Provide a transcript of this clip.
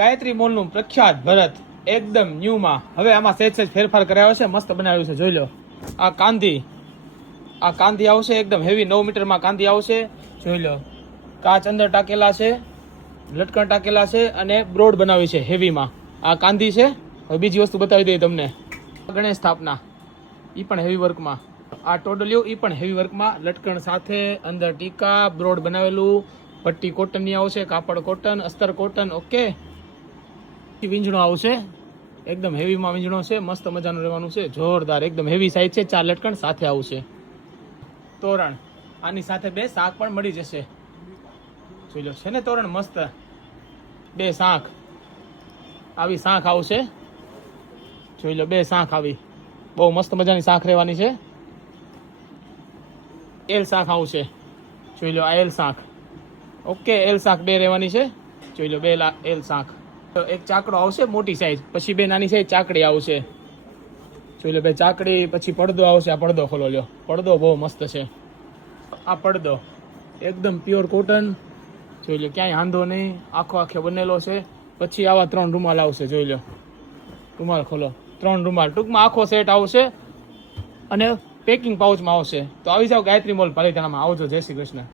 ગાયત્રી મોલનું પ્રખ્યાત ભરત એકદમ ન્યૂમાં હવે આમાં સહેજ ફેરફાર કરાયો છે, મસ્ત બનાવ્યું છે. જોઈ લો આ કાંધી આવશે એકદમ હેવી 9 મીટરમાં કાંધી આવશે. જોઈ લો કાચ અંદર ટાકેલા છે, લટકણ ટાકેલા છે અને બ્રોડ બનાવી છે હેવીમાં. આ કાંધી છે. હવે બીજી વસ્તુ બતાવી દઈએ તમને. ગણેશ સ્થાપના ઈ પણ હેવી વર્કમાં. આ ટોડલિયું ઈ પણ હેવી વર્કમાં, લટકણ સાથે, અંદર ટીકા, બ્રોડ બનાવેલું, પટ્ટી કોટનની આવશે, કાપડ કોટન, અસ્તર કોટન. ઓકે, વીંજણો આવશે એકદમ હેવીમાં, વીંજણો છે, મસ્ત મજાનું રહેવાનું છે, જોરદાર એકદમ હેવી સાઈઝ છે. 4 લટકણ સાથે આવશે. તોરણ આની સાથે 2 શાક પણ મળી જશે. જોઈ લો છે ને તોરણ મસ્ત. 2 શાંખ આવી શાંખ આવશે. જોઈ લો 2 શાંખ આવી, બહુ મસ્ત મજાની શાંખ રહેવાની છે. એલ શાંખ આવશે. જોઈ લો આ એલ શાંખ. ઓકે, એલ શાંખ 2 રહેવાની છે. જોઈ લો 2 એલ શાંખ. તો એક ચાકડો આવશે મોટી સાઈઝ, પછી 2 નાની સાઈઝ ચાકડી આવશે. જોઈ લો 2 ચાકડી, પછી પડદો આવશે. આ પડદો ખોલો લ્યો, પડદો બહુ મસ્ત છે. આ પડદો એકદમ પ્યોર કોટન. જોઈ લો ક્યાંય વાંધો નહીં, આખે બનેલો છે. પછી આવા 3 રૂમાલ આવશે. જોઈ લો રૂમાલ ખોલો, 3 રૂમાલ, ટૂંકમાં આખો સેટ આવશે અને પેકિંગ પાઉચમાં આવશે. તો આવી જાઓ ગાયત્રી મોલ પાલિતાણામાં. આવજો. જય શ્રી કૃષ્ણ.